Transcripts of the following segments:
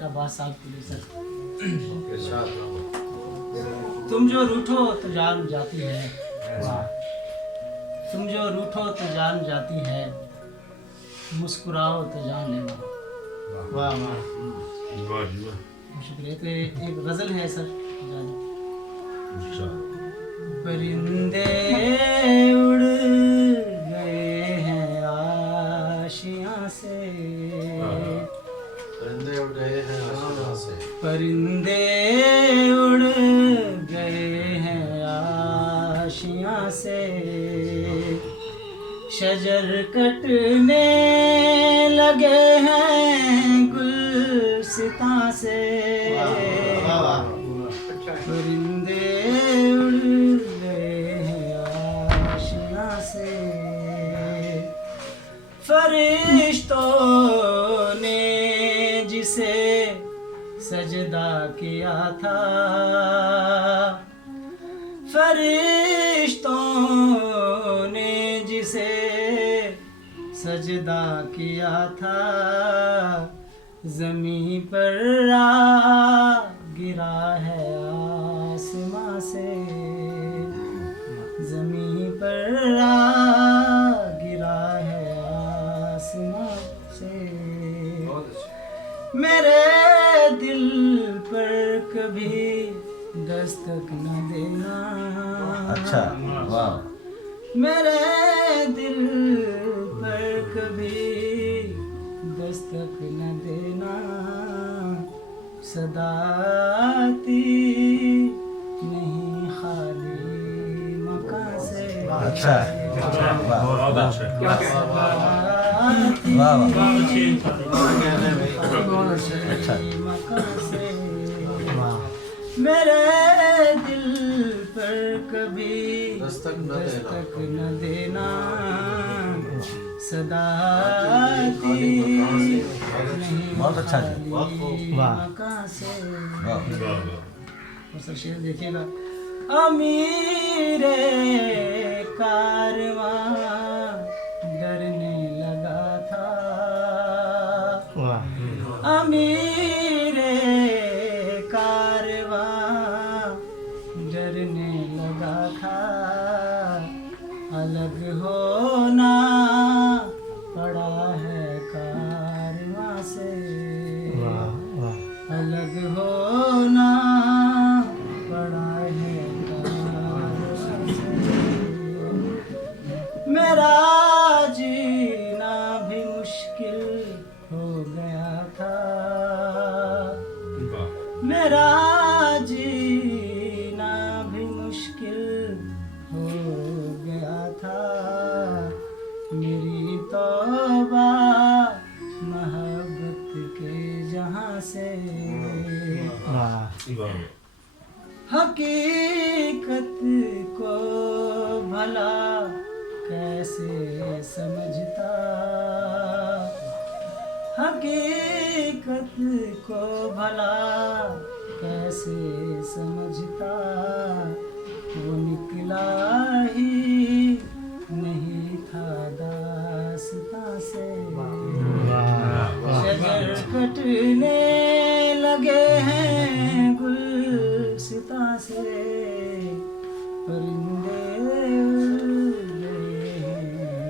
का बात साहब के लिए सर। तुम जो रूठो तो जान जाती है, वाह। तुम जो रूठो तो जान जाती है, मुस्कुराओ तो जान लेना। वाह वाह, शुक्रिया। तो एक गजल है सर। परिंदे उड़ गए हैं आशियां से, परिंदे उड़ गए हैं आशियां से, परिंदे उड़ गए हैं आशियां से, शजर कटने लगे हैं गुलसितां से, परिंदे उड़ गए हैं आशियां से, फरिश्तों ने जिसे सजदा किया था, फरिश्तों ने जिसे सजदा किया था, ज़मीं पर आ गिरा है आसमां से, ज़मीं पर आ गिरा है आसमां से, मेरे दिल पर कभी दस्तक न देना। अच्छा, वाह। मेरे दिल पर कभी दस्तक न देना, सदा आती नहीं खाली मकान से। अच्छा, बहुत अच्छा, अच्छा, मकान से, मेरे दिल पर कभी दस्तक न देना, सदा बहुत अच्छा जी, मकान से। और सर शेर देखिएगा, अमीरे कारवां डरने लगा था, अमीरे कारवां डरने लगा था, अलग होना पड़ा है कारवां से, अलग होना पड़ा है कारवां से, मेरा जीना भी मुश्किल हो गया था, मेरा जीना भी मुश्किल हो गया था, मेरी तौबा मोहब्बत के जहां से, हकीकत को भला कैसे समझता, हकीकत को भला कैसे समझता, वो निकला ही नहीं था दास्तां से, शजर कटने लगे हैं गुलसितां से, परिंदे उड़ गए हैं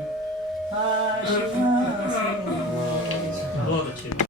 आशियां